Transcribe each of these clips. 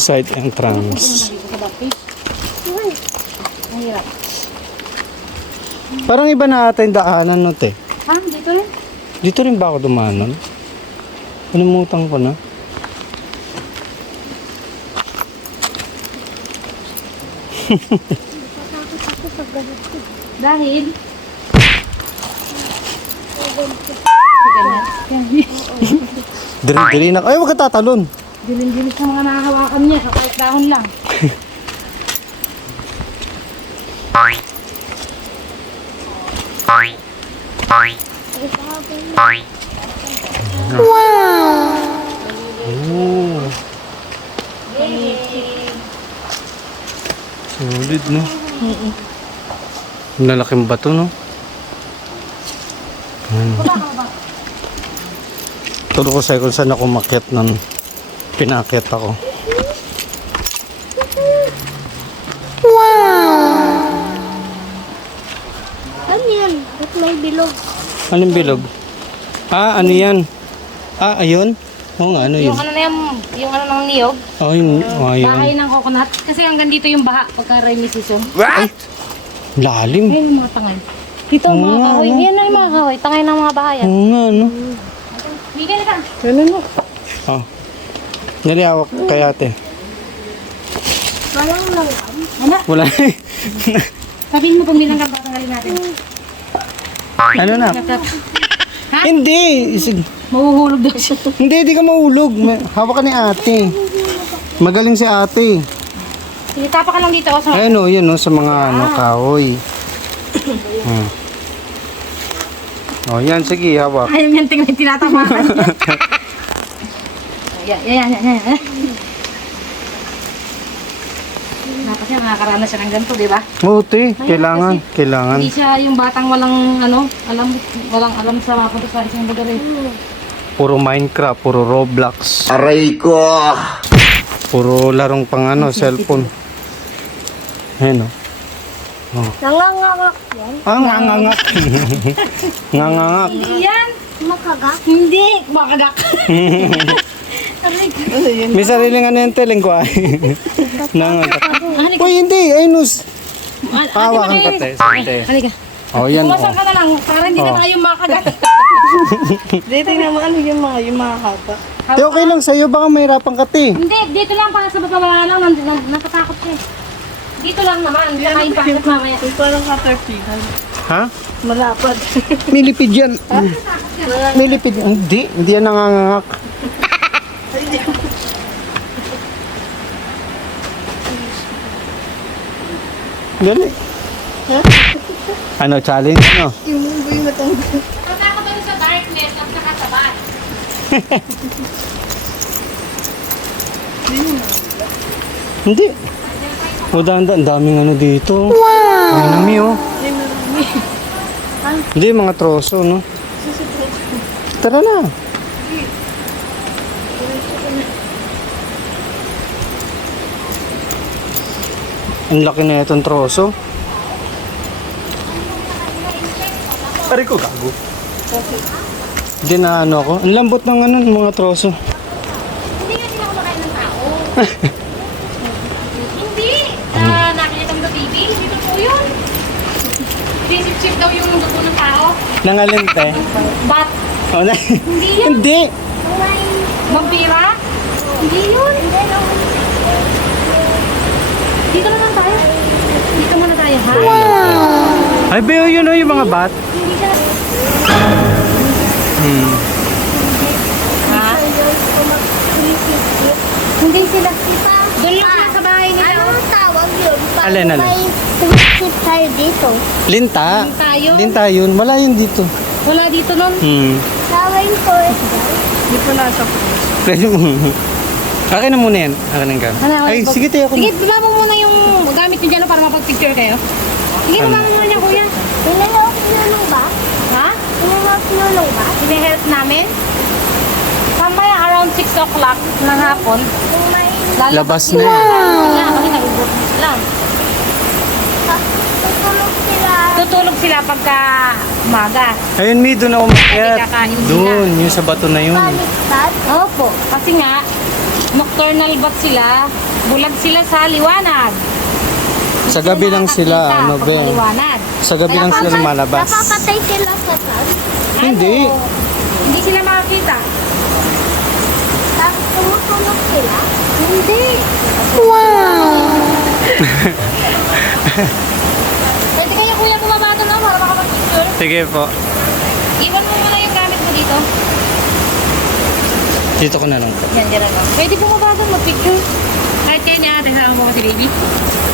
Side entrance. Mahirap. Parang iba na ata yung daanan no, te. Ha? Dito rin? Dito rin ba ako dumanon? Panimutan ko na. Dahil? Diri-diri na. Ay, wag ka tatalon. Dilim-dilim sa mga nakahawakan niya. Sa kahit dahon lang. Oh, solid, no? Lalaking bato, no? Turo ko sa'yo kung saan ako makyat ng pinakyat ako. Ano yan? Ba't may bilog? Anong bilog? Ah, ano yan? Ah, ayun? Oo nga, ano yun? Yung ano na yung ano ng niyog. Oh, yun. Oh, Bahay yun. ng coconut. Kasi hanggang dito yung baha pagka rainy season. What? Lalim. Ayun yung mga tangay. Dito ang mga kahoy. Yan ang mga kahoy. Tangay ng mga bahayan. Oo nga, no? Bigyan ka. Ganun, no? Oh. Naliyawak kay ate. Walang lang. Ano? Wala. Sabihin mo pag bilang ka patanggalin natin. Ano na? Ha? Hindi. Mahuhulog daw siya. Hindi ka mahulog. Hawak ka ni ate. Magaling si ate. Sige, tapa ka lang dito. Sa... Ayun o, yun o, sa mga ano, kahoy. Oh, yan, sige, hawak. Ayaw niyan tingnan tinatapakan. Yan. Dapat siya nakakaranas siya ng ganito, di ba? Oo, te, kailangan. Hindi siya yung batang walang walang alam sa mapunta sa isang lugar eh. Puro Minecraft, puro Roblox. Aray ko! Puro larong pang ano, cellphone. Ayun o. Nangangakak yan. Ah, ngangangak. Ngangangak. Hindi yan! Makagak. Hindi! Makagak! May sariling ano yung teleng ko ay. Nangangak. Uy, hindi. Ayun o. Hawakan ka, te. Sige, te. Halika. Oh, yan o. Pumasang ka na lang para hindi na tayo makagat. Dito yung mga ano yung mga haba. Te, okay lang sa'yo. Baka mahirapan ka, te. Hindi, dito lang para sa baba lang. Natatakot siya eh. Dito lang naman. Saka yung pakit mamaya. Yung parang caterpillar. Ha? Malapad. May lipid yan. May lipid. Hindi yan nangangangak. Galing. Ano, challenge, ano? Yung buhay matanggal. Natatakot tayo sa darkness at saka sa bat. Hindi. O, ang daming ano dito. Wow! Ang nami, oh. Hindi, mga troso, no? Tara na. Ang laki na itong troso. Pare ko, gago. Hindi na ano ako. Ang lambot ng ano, ng mga troso. Hindi nga sila kumakain ng tao. Hindi. Nakikita mo sa TV? Dito po yun. Sisip-sip daw yung dugo ng tao. Nangalinte. Bat. Oh, na. Hindi yun. Hindi. Vampira? Hindi yun. Dito naman tayo. Dito muna tayo, ha? Ay, Beo, yun o, yung mga bat. Hindi siya. Ha? Hindi sila. Doon lang sila sa bahay nila. Anong tawag yun? Pag Alin? may tumisip tayo dito. Linta. Tayo. Linta yun. Wala yun dito. Wala dito nun. Tawag ko. Hindi po nasa Pwede mo. Akin na muna yan. Akin na ka. Ano, Ay, wag- sige tayo ako. Sige, baba mo muna yung gamit niyo dyan para mapag-picture kayo. Sige, baba mo muna yan, kuya. Pinanong pinanong ba? Ha? Pinanong ba? Hine-help namin? Mamaya around 6 o'clock ng hapon. Kung may Labas na yan. Wala, kasi nag-group lang. tutulog sila. Tutulog sila pagka umaga. Ayun, Mi, doon ako makyat. Kakain sila. Doon, yung sa bato na yun. Baliktad. Opo, kasi nga, nocturnal bat sila. Bulag sila sa liwanag. Sa gabi lang sila, ano pag be? maliwanag. Sa gabi lang sila lumalabas. Napapatay sila sa sun. Hindi. Hindi sila makakita. Tapos tumutunog sila. Hindi. Pwede kayo kuya bumaba doon no? Para makapag-picture. Sige po. Iwan mo muna yung gamit mo dito. Dito ko na lang po. Yan, dyan lang. Pwede bumaba doon mag-picture. Kahit kayo niya, kasama mo kasi baby.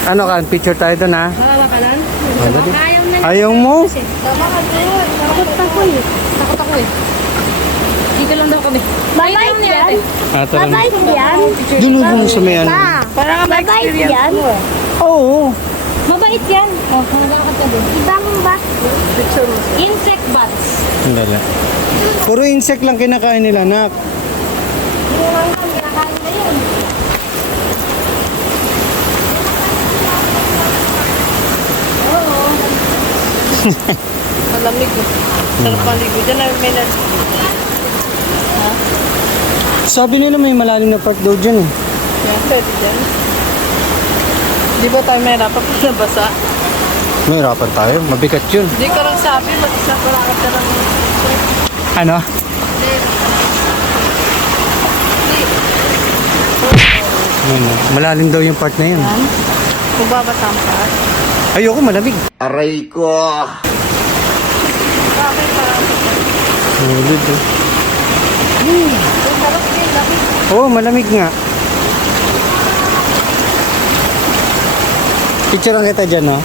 Ano ka? Picture tayo doon ha? Bababa ka lang. dali. Ayaw na. Ayaw mo? Baba ka doon. Takot ako eh. Takot ako eh. Dito lang daw kami. Mabait yan. Tara na. Mabait yan. Dinubong sa may ano. Pa. Para ka Mabait ma-experience yan. mo. Oo. Mabait yan. Oh, nalakad ka doon. Ibang ba? Picture mo. Insect bats. Dala. Puro insect lang kinakain nila, nak. Yung mga kinakain na yun. Malamig mo. Sarap maligo. Diyan na may Sabi nila may malalim na part daw dyan eh. Yan, pwede dyan. Di ba tayo may rapat na basa? May hirapan tayo. Mabigat yun. Di ka lang sabi, wala ka lang. Ano? Ano? Malalim daw yung part na yun. Kung babatang ka. Ayoko, malamig. Aray ko! Bakit pa? Ulid eh. Sarap din, lamig. Oo, malamig nga. Picturean kita dyan, no?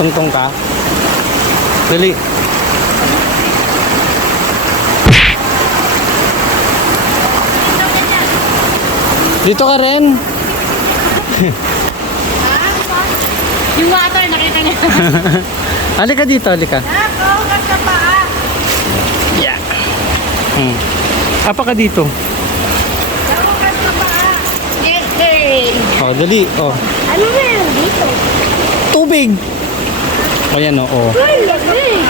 Tungtong ka. Dali. Dito ka rin. Yung water, nakita niya. Halika dito, halika. Nakaugat ka pa ah. Yeah. Apa ka dito? Nakaugat ka pa ah. Oh, dali. Oh. Ano na yun dito? Tubig. Ayan, oh. Oh. Ay, lamig.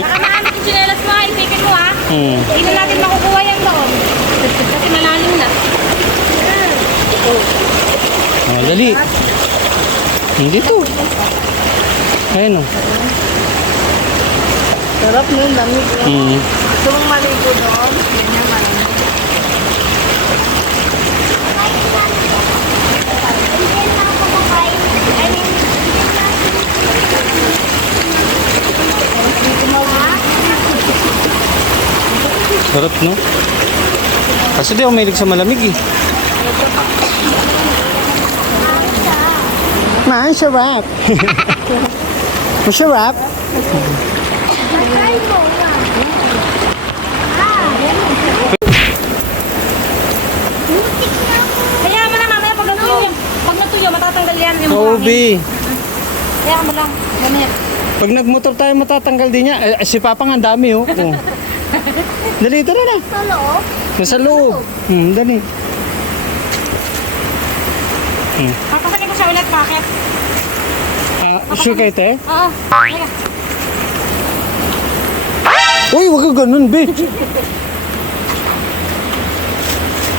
Baka maano yung chinelas mo, isipin mo ha. Hmm. Hindi na natin makukuha yung doon. Kasi malalim na. Oh, dali. Dito. Ayan, oh. Sarap nun, lamig nun. Hmm. Gusto mong maligo doon? Yan yung malamig. Hindi na ako kumakain. I mean, Sarap, no? Kasi di ako mahilig sa malamig, eh. Masarap. Masarap. matry mo nga. Butik na ako. Kaya mo na mamaya pag natuyo. Pag natuyo, matatanggal yan yung Kobe. Kaya mo lang. Ganyan. Pag nagmotor tayo, matatanggal din niya. Si Papa nga, ang dami, oh. Oh. Dali, tara na. Sa loob. Nasa loob. Dali. Papasakin ko siya ulit, bakit? Sure kayo, te? Oo. Halika. Uy, wag ka ganun, bitch.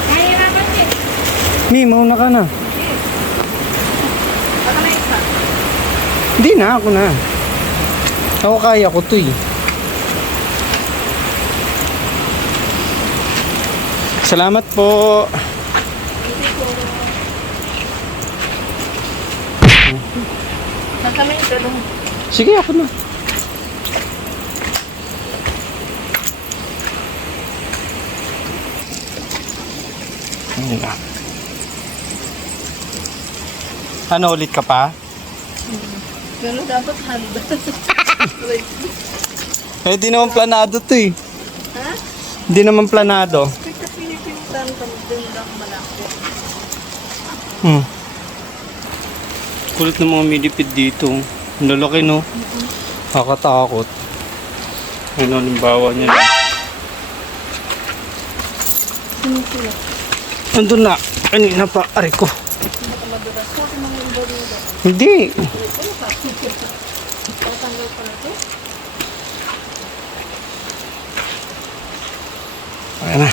Mahirapan siya. Mi, mauna ka na. Baka na isa. Hindi na, ako na. Ako kaya ko to, eh. Salamat po. Nasa may galong. Sige, ako na. Ayun na. Ano, ulit ka pa? Gano'n dapat handa. Eh, di naman planado to, eh. Ha? Di naman planado. Kasi pinipintan ka doon lang malaki. Kulit ng mga milipid dito. Ang lalaki, no? Kakatakot. Ano, halimbawa niya. Nandun na. Kanina pa. Aray ko. Hindi. Ayan na.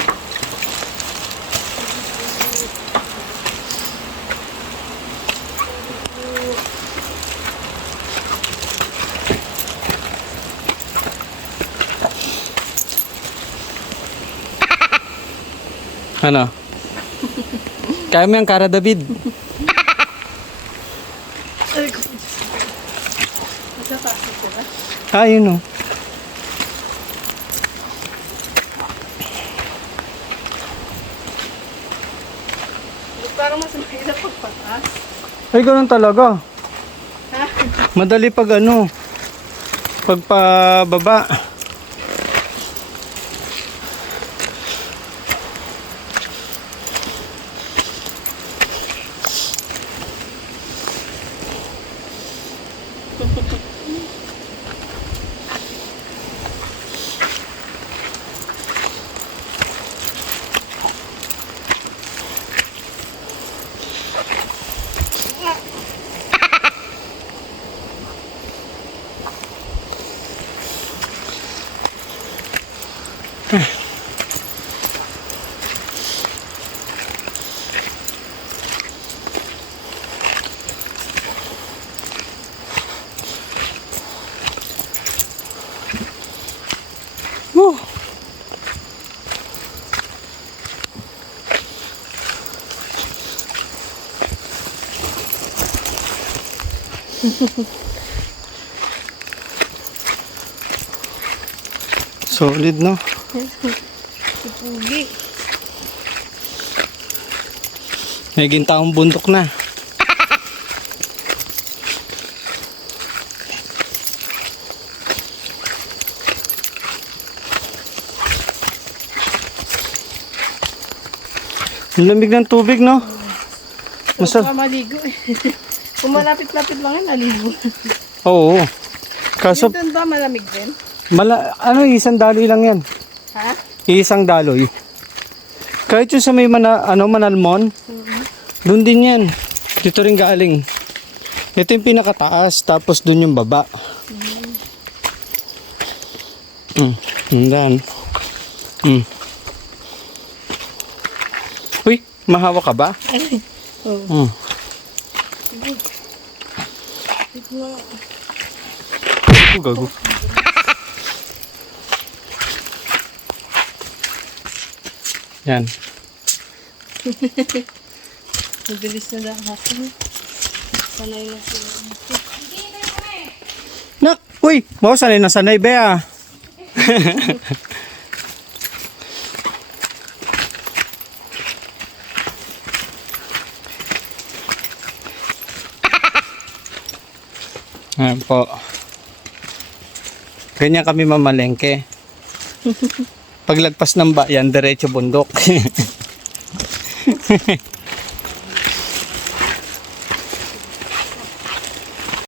Ano? Kaya mo yung Cara David. Ay, ko. Isa pasok ko ba? Ah, yun o. Parang mas mahirap pagpatas. Ay, ganun talaga. Ha? Madali pag ano, pagpababa. Woo. Solid, no? Pugi. May gintaong bundok na. Ang lamig ng tubig, no? Masarap. Masarap. Maligo eh. Kung malapit-lapit lang yun, naligo. Oo. Kaso, Dito ba malamig din? isang daloy lang yan. Ha? Isang daloy. Kahit yung sa may Manalmon, doon din yan. Dito rin galing. Ito yung pinakataas, tapos doon yung baba. Yan. Uy, mahawa ka ba? Oo. Gago. Yan. Mabilis na lang ako. Sanay na sila. Nak, uy, mau sanay na sanay be ah. Ayan po. Ganyan kami mamalengke. Paglagpas ng bayan, diretso bundok.